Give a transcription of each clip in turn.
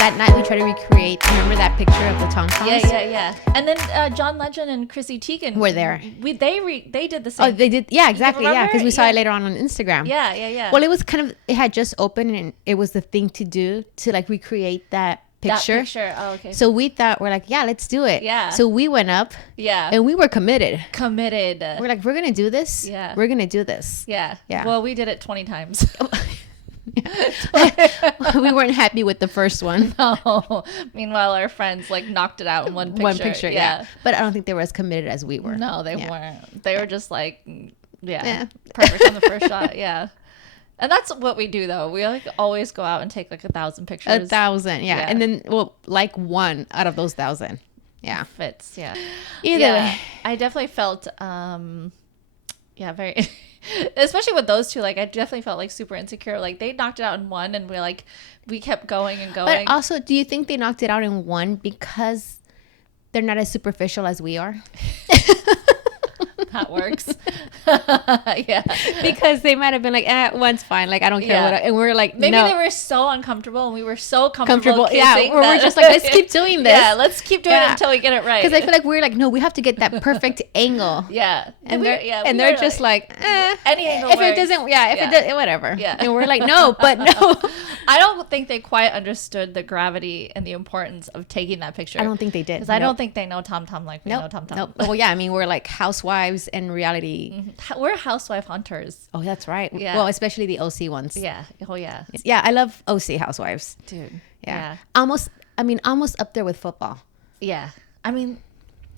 that night we tried to recreate. Remember that picture of the TomToms? Yeah. And then John Legend and Chrissy Teigen were there. They did the same. Oh, they did. Yeah, exactly. Yeah, because we saw Yeah. it later on Instagram. Yeah. Well, it was kind of, it had just opened and it was the thing to do to like recreate that picture. That picture. Oh, okay. So we thought, we're like, yeah, let's do it. Yeah. So we went up. Yeah. And we were committed. We're like, we're going to do this. Yeah. We're going to do this. Yeah. Yeah. Well, we did it 20 times. We weren't happy with the first one. No. Meanwhile, our friends like knocked it out in one picture. Yeah. But I don't think they were as committed as we were. No, they weren't. They were just like, perfect on the first shot. Yeah. And that's what we do, though. We like always go out and take like 1,000 pictures. 1,000, yeah. And then, well, like one out of those 1,000. Yeah. Fits, yeah. Either way. I definitely felt, very, especially with those two, like I definitely felt like super insecure. Like they knocked it out in one and we kept going and going. But also, do you think they knocked it out in one because they're not as superficial as we are? That works. Yeah. Because they might have been like, one's fine. Like, I don't care what. And we're like, maybe no. they were so uncomfortable and we were so comfortable kissing. Yeah, we're just like, let's keep doing this. Yeah, let's keep doing it until we get it right. Because I feel like we're like, no, we have to get that perfect angle. Yeah. And they're just like, any angle if works. it doesn't, it does, whatever. Yeah. And we're like, no, but no. I don't think they quite understood the gravity and the importance of taking that picture. I don't think they did. Because I don't think they know TomTom like we know TomTom. Nope. Well, yeah, I mean, we're like housewives and reality. We're housewife hunters. Oh, that's right. Yeah. Well, especially the OC ones. Yeah. Oh, yeah. Yeah, I love OC housewives. Dude. Yeah. Almost up there with football. Yeah. I mean,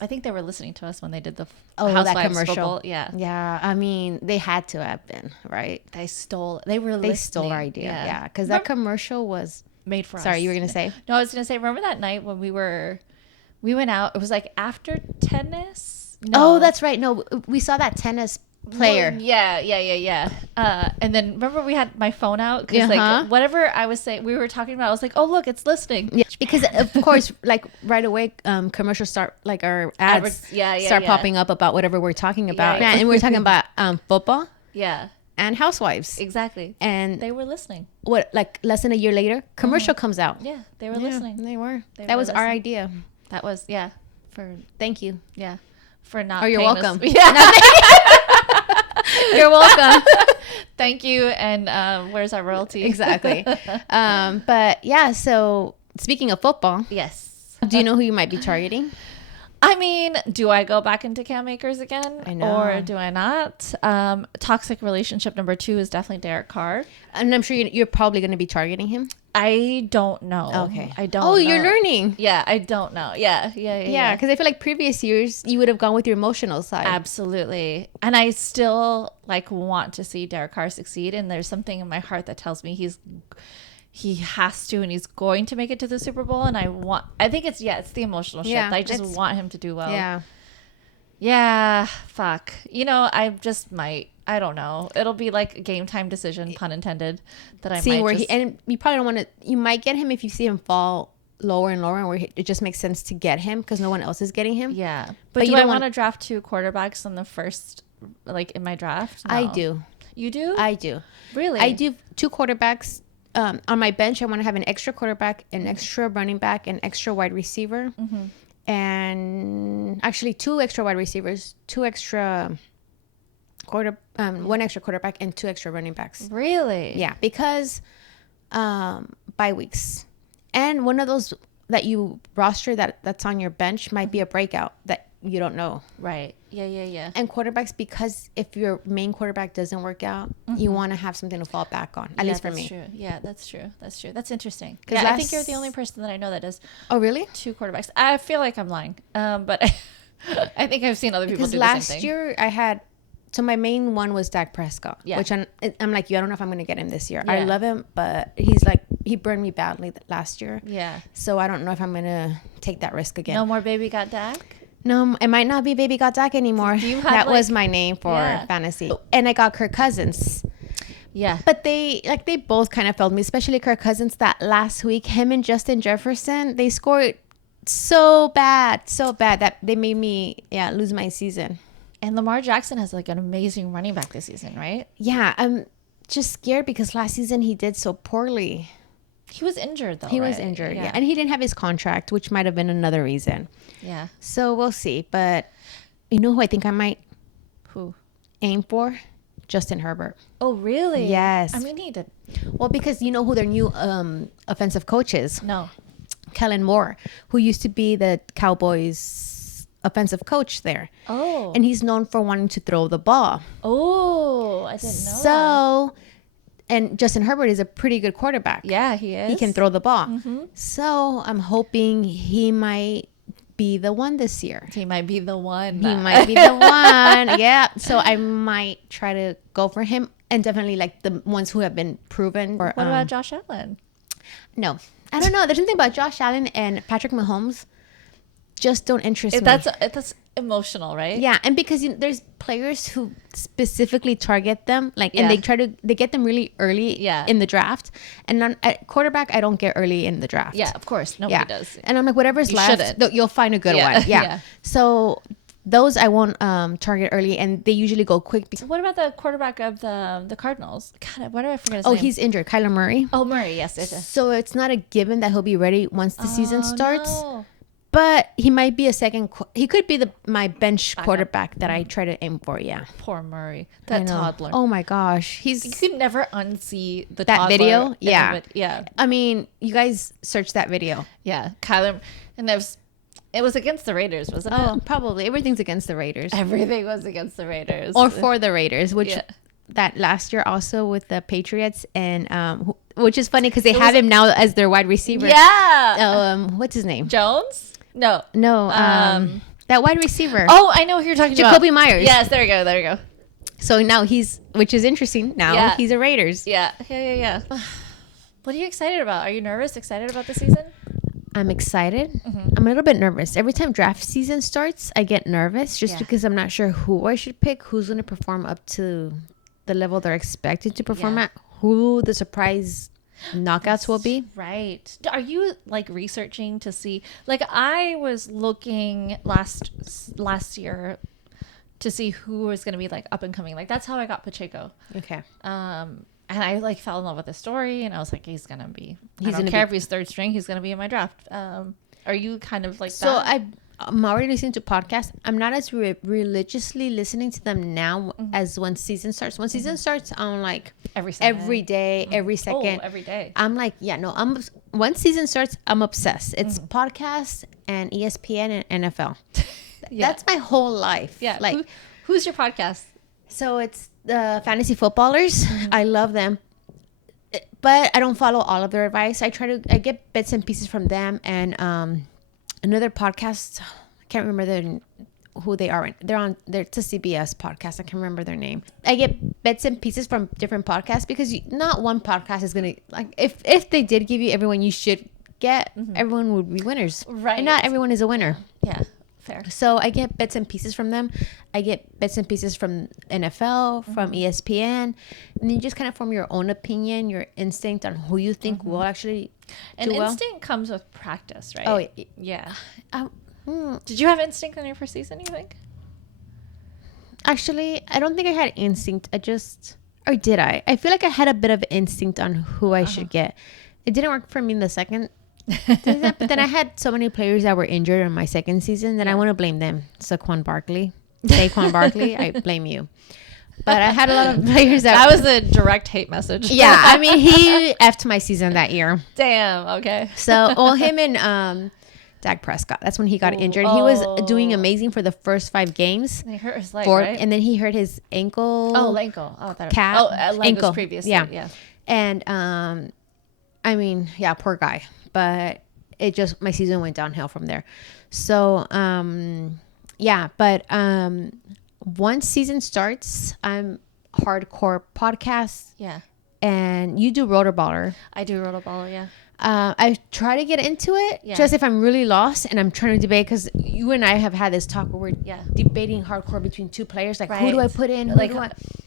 I think they were listening to us when they did the Housewives that commercial. Football. Yeah. Yeah. I mean, they had to have been, right? They stole our idea. Yeah. Because that commercial was made for us. Sorry, you were going to say? No, I was going to say, remember that night when we went out? It was like after tennis. No. Oh, that's right. No, we saw that tennis player. Well, yeah. And then remember we had my phone out because like whatever I was saying, we were talking about. I was like, oh look, it's listening. Yeah, because of course, like right away, commercials start like our ads start popping up about whatever we're talking about, and we're talking about football. Yeah. And housewives. Exactly. And they were listening. What, like less than a year later, commercial comes out. Yeah, they were listening. They were. That was our idea. That was thank you. Yeah. For not. Oh, you're welcome. Yeah. You're welcome. Thank you. And where's our royalty? Exactly. But yeah, so speaking of football. Yes. Do you know who you might be targeting? I mean, do I go back into Cam Akers again? I know. Or do I not? Toxic relationship number 2 is definitely Derek Carr. And I'm sure you're probably going to be targeting him. I don't know. Okay. I don't know. Oh, you're learning. Yeah, I don't know. Yeah. Because I feel like previous years, you would have gone with your emotional side. Absolutely. And I still like want to see Derek Carr succeed. And there's something in my heart that tells me he has to and he's going to make it to the Super Bowl. And I think it's the emotional shift. I just want him to do well. Yeah. Fuck. I just might. I don't know. It'll be like a game time decision, pun intended, that I might where and you probably don't want to, you might get him if you see him fall lower and lower, and where it just makes sense to get him because no one else is getting him. Yeah. But do I want to draft 2 quarterbacks on the first, like in my draft? No. I do. You do? I do. Really? I do 2 quarterbacks. On my bench, I want to have an extra quarterback, an extra running back, an extra wide receiver, and actually 2 extra wide receivers, 2 extra one extra quarterback, and 2 extra running backs. Really? Yeah, because bye weeks, and one of those that you roster that's on your bench might be a breakout that you don't know. Right. Yeah. And quarterbacks, because if your main quarterback doesn't work out, you want to have something to fall back on. At least for me. True. Yeah, that's true. That's interesting. Yeah, I think you're the only person that I know that does. Oh, really? 2 quarterbacks. I feel like I'm lying. But I think I've seen other people do the same thing. Last year I had. So my main one was Dak Prescott, which I'm like, I don't know if I'm going to get him this year. I love him, but he burned me badly last year. Yeah. So I don't know if I'm going to take that risk again. No more baby got Dak? No, it might not be baby got Dak anymore. That was my name for fantasy. And I got Kirk Cousins. Yeah. But they both kind of failed me, especially Kirk Cousins. That last week, him and Justin Jefferson, they scored so bad that they made me lose my season. And Lamar Jackson has like an amazing running back this season, right? Yeah, I'm just scared because last season he did so poorly. He was injured though. He was right? injured, yeah. And he didn't have his contract, which might have been another reason. Yeah. So we'll see. But you know who I think I might Who? aim for? Justin Herbert. Oh, really? Yes. I mean, he did. Well, because you know who their new offensive coach is? No. Kellen Moore, who used to be the Cowboys offensive coach there. Oh. And he's known for wanting to throw the ball. Oh, I didn't know that. So, and Justin Herbert is a pretty good quarterback. Yeah, he is. He can throw the ball. Mm-hmm. So I'm hoping he might be the one this year. He might be the one. He might be the one. Yeah. So I might try to go for him, and definitely like the ones who have been proven. Or, What about Josh Allen? No, I don't know. There's something about Josh Allen and Patrick Mahomes just don't interest me. That's emotional, right? Yeah, and because there's players who specifically target them, like, and they get them really early in the draft. And at quarterback, I don't get early in the draft. Yeah, of course, nobody does. And I'm like, whatever's left, you'll find a good one. Yeah. So those I won't target early, and they usually go quick. So what about the quarterback of the Cardinals? God, why do I forget his Oh, name? he's injured, Kyler Murray. Oh, Murray, yes. So it's not a given that he'll be ready once the season starts. No. But he might be a second. He could be my bench quarterback that I try to aim for. Yeah. Poor Murray, that toddler. Oh my gosh, You could never unsee that video. Yeah, yeah. I mean, you guys search that video. Yeah, Kyler, and it was against the Raiders, wasn't it? Oh, probably everything's against the Raiders. Everything was against the Raiders, or for the Raiders, which that last year also with the Patriots, and which is funny because they have him now as their wide receiver. Yeah. What's his name? Jones. No. That wide receiver. Oh, I know who you're talking about. Jacoby Myers. Yes, there we go. There we go. So now which is interesting. Now he's a Raiders. Yeah. What are you excited about? Are you nervous? Excited about the season? I'm excited. Mm-hmm. I'm a little bit nervous. Every time draft season starts, I get nervous just because I'm not sure who I should pick, who's going to perform up to the level they're expected to perform at, who the surprise knockouts will be. Right. Are you like researching to see, like I was looking last year to see who was going to be like up and coming. Like that's how I got Pacheco. Okay. And I like fell in love with the story, and I was like, he's going to be, I don't gonna care if he's third string, he's going to be in my draft. Are you kind of like so that? I'm already listening to podcasts. I'm not as religiously listening to them now as when season starts. When season starts, I'm like every day, every second. Oh, every day. I'm like, once season starts, I'm obsessed. It's podcasts and ESPN and NFL. That's my whole life. Yeah. Like, who's your podcast? So it's the Fantasy Footballers. I love them. But I don't follow all of their advice. I get bits and pieces from them, and another podcast. I can't remember who they are. It's a CBS podcast. I can't remember their name. I get bits and pieces from different podcasts because not one podcast is gonna like if they did give you everyone you should get, everyone would be winners. Right. And not everyone is a winner. Yeah. Fair. So I get bits and pieces from them. I get bits and pieces from NFL, from ESPN, and then you just kind of form your own opinion, your instinct on who you think will actually and do well. Instinct comes with practice, right? Oh, yeah. Did you have instinct on your first season, you think? Actually, I don't think I had instinct. Or did I? I feel like I had a bit of instinct on who I should get. It didn't work for me in the second. But then I had so many players that were injured in my second season that I want to blame them. Saquon Barkley, I blame you. But I had a lot of players that was a direct hate message. Yeah, I mean, he effed my season that year. Damn. Okay. So, him and Dak Prescott. That's when he got injured. He was doing amazing for the first 5 games. And he hurt his leg, right? And then he hurt his ankle. Oh, ankle. Oh, that. Calf. Leg ankle. Was previously. Yeah. And I mean, yeah, poor guy. But my season went downhill from there. So, but once season starts, I'm hardcore podcasts. Yeah. And you do Rotoballer. I do Rotoballer, yeah. I try to get into it just if I'm really lost and I'm trying to debate, because you and I have had this talk where we're debating hardcore between 2 players. Like, who do I put in? Like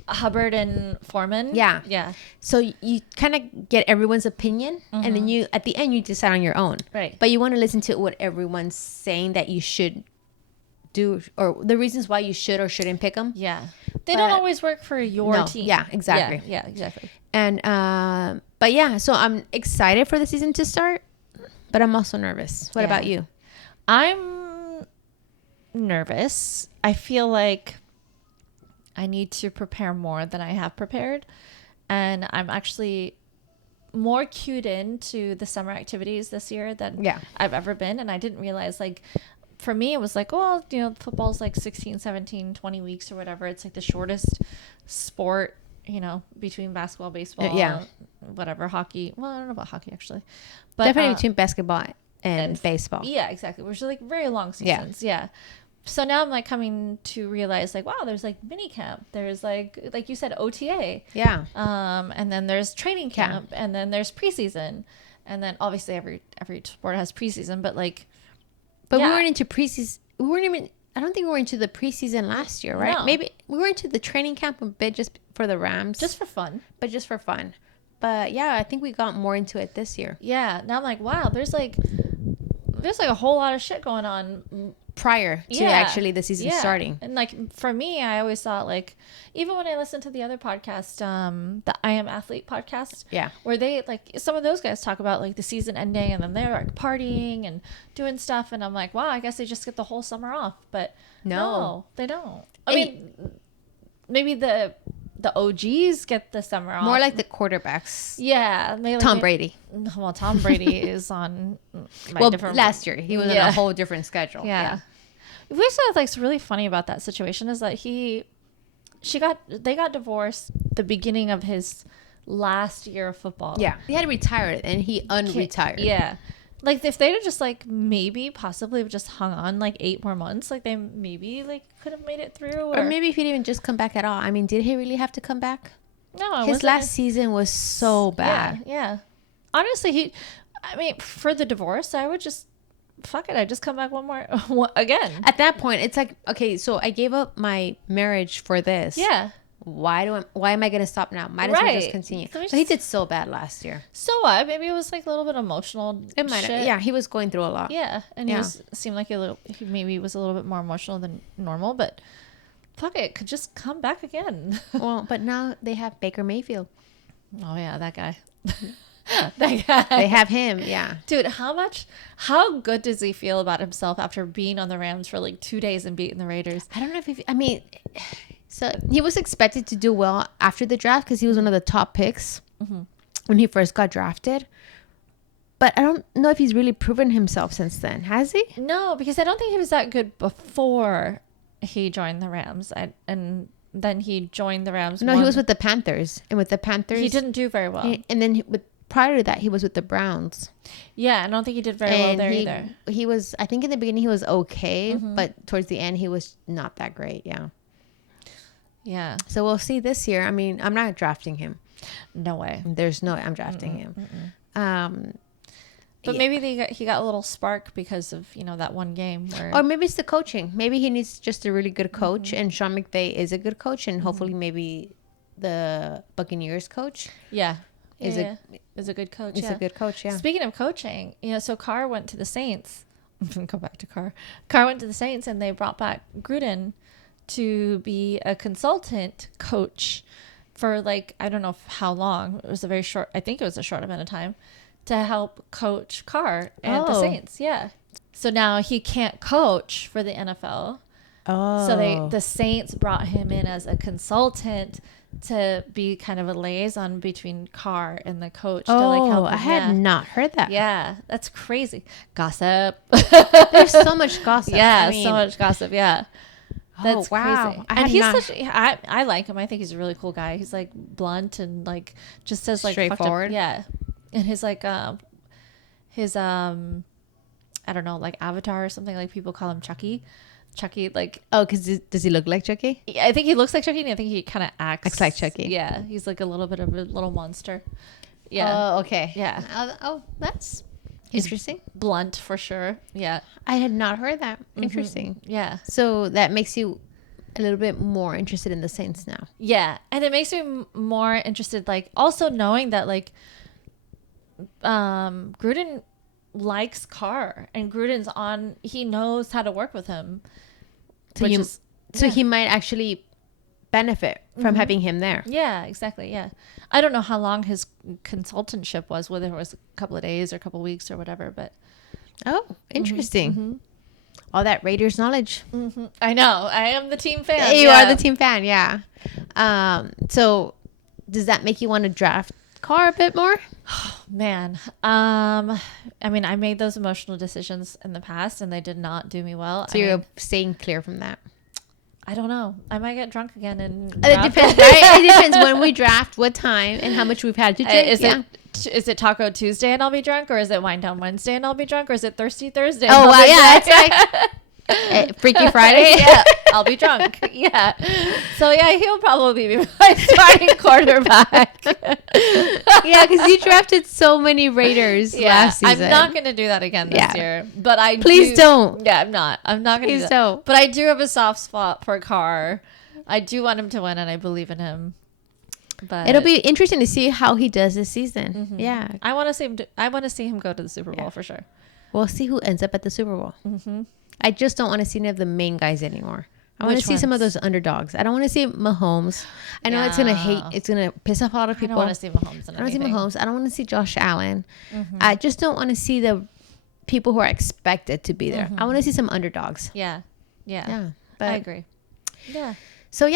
Hubbard and Foreman? Yeah. Yeah. So you kind of get everyone's opinion, and then at the end you decide on your own. Right. But you want to listen to what everyone's saying that you should do, or the reasons why you should or shouldn't pick them. Yeah. They don't always work for your team. Yeah, exactly. Yeah, exactly. And But yeah, so I'm excited for the season to start, but I'm also nervous. What about you? I'm nervous. I feel like I need to prepare more than I have prepared. And I'm actually more cued into the summer activities this year than I've ever been. And I didn't realize, like, for me, it was like, oh, you know, football's like 16, 17, 20 weeks or whatever. It's like the shortest sport, you know, between basketball, baseball, whatever, hockey. Well, I don't know about hockey, actually. But definitely between basketball and baseball. Yeah, exactly. Which are like very long seasons. Yeah. So now I'm like coming to realize, like, wow, there's like mini camp. There's like you said, OTA. Yeah. And then there's training camp, and then there's preseason, and then obviously every sport has preseason, but like. But we weren't into preseason. We weren't even. I don't think we were into the preseason last year, right? No. Maybe we were into the training camp a bit just for the Rams, just for fun. But yeah, I think we got more into it this year. Yeah. Now I'm like, wow, there's like a whole lot of shit going on prior to actually the season starting. And like for me, I always thought, like, even when I listened to the other podcast, the I Am Athlete podcast, where they, like, some of those guys talk about like the season ending and then they're like partying and doing stuff, and I'm like, wow, I guess they just get the whole summer off. But no they don't. I mean, maybe the OGs get the summer off. More like the quarterbacks. Yeah. Tom Brady. Well, Tom Brady is on different. Last year he was on a whole different schedule. Yeah. Which I think's really funny about that situation is that they got divorced the beginning of his last year of football. Yeah. He had retired and he unretired. Yeah. Like, if they'd have just, like, maybe possibly just hung on, like, 8 more months, like, they maybe, like, could have made it through. Or maybe if he didn't even just come back at all. I mean, did he really have to come back? No. His last season was so bad. Yeah. Honestly, for the divorce, I would just, fuck it, I'd just come back again. At that point, it's like, okay, so I gave up my marriage for this. Yeah. Why am I going to stop now? Might as well just continue. So he did so bad last year. So what? Maybe it was like a little bit emotional. It might have. Yeah, he was going through a lot. Yeah, and he seemed like he maybe was a little bit more emotional than normal, but fuck it, could just come back again. Well, but now they have Baker Mayfield. Oh yeah, that guy. That guy. They have him. Yeah, dude. How good does he feel about himself after being on the Rams for like 2 days and beating the Raiders? I don't know if so he was expected to do well after the draft because he was one of the top picks when he first got drafted. But I don't know if he's really proven himself since then. Has he? No, because I don't think he was that good before he joined the Rams. And then he joined the Rams. No, he was with the Panthers. And with the Panthers, he didn't do very well. And then prior to that, he was with the Browns. Yeah, I don't think he did very well there either. He was, I think in the beginning he was okay, but towards the end he was not that great. Yeah. Yeah. So we'll see this year. I mean, I'm not drafting him. No way. I'm drafting him. But maybe he got a little spark because of, that one game. Or maybe it's the coaching. Maybe he needs just a really good coach, and Sean McVay is a good coach, and hopefully maybe the Buccaneers coach. Yeah. Is a good coach. He's a good coach, yeah. Speaking of coaching, so Carr went to the Saints. I'm going to go back to Carr. Carr went to the Saints, and they brought back Gruden to be a consultant coach for, like, I don't know how long. It was I think it was a short amount of time to help coach Carr and the Saints. Yeah. So now he can't coach for the NFL. Oh. So the Saints brought him in as a consultant to be kind of a liaison between Carr and the coach. To, like, help him. I had not heard that. Yeah, that's crazy. Gossip. There's so much gossip. Yeah, so much gossip. Yeah. That's wow. Crazy. And I like him. I think he's a really cool guy. He's like blunt and like just says like straightforward. Yeah. And his like I don't know, like avatar or something, like people call him Chucky, like, because does he look like Chucky? Yeah, I think he looks like Chucky, and I think he kind of acts like Chucky. Yeah, he's like a little bit of a little monster. Yeah. Oh, okay. Yeah. That's interesting. Blunt for sure. Yeah. I had not heard that. Interesting. Yeah. So that makes you a little bit more interested in the Saints now. Yeah, and it makes me more interested, like, also knowing that, like, Gruden likes Carr, and he knows how to work with him. So he might actually benefit from having him there. Yeah, exactly. Yeah. I don't know how long his consultantship was, whether it was a couple of days or a couple of weeks or whatever, but. Oh, interesting. All that Raiders knowledge. I know. I am the team fan. You are the team fan. Yeah. So does that make you want to draft Carr a bit more? Man. I mean, I made those emotional decisions in the past and they did not do me well. So you're staying clear from that. I don't know. I might get drunk again and it depends, right? It depends when we draft, what time, and how much we've had to drink. Is it Taco Tuesday and I'll be drunk, or is it Wine Down Wednesday and I'll be drunk, or is it Thirsty Thursday? Oh wow, yeah, it's like Freaky Friday. Yeah, I'll be drunk. Yeah. So yeah, he'll probably be my starting quarterback. Yeah, because you drafted so many Raiders last season. I'm not going to do that again this year. But Please don't. Yeah, I'm not. I'm not going to do that. Don't. But I do have a soft spot for Carr. I do want him to win, and I believe in him. But it'll be interesting to see how he does this season. Yeah, I want to see him. I want to see him go to the Super Bowl for sure. We'll see who ends up at the Super Bowl. I just don't want to see any of the main guys anymore. I want to see some of those underdogs. I don't want to see Mahomes. I know it's gonna piss off a lot of people. I don't want to see Mahomes. I don't want to see Mahomes. I don't want to see Josh Allen. I just don't want to see the people who are expected to be there. I want to see some underdogs. Yeah. But I agree. Yeah. So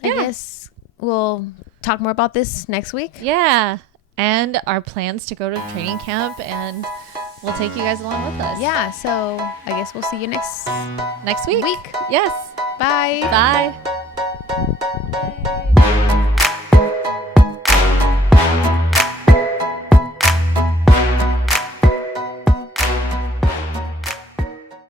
I guess we'll talk more about this next week. Yeah. And our plans to go to training camp, and we'll take you guys along with us. Yeah. So I guess we'll see you next week. Yes. Bye. Bye.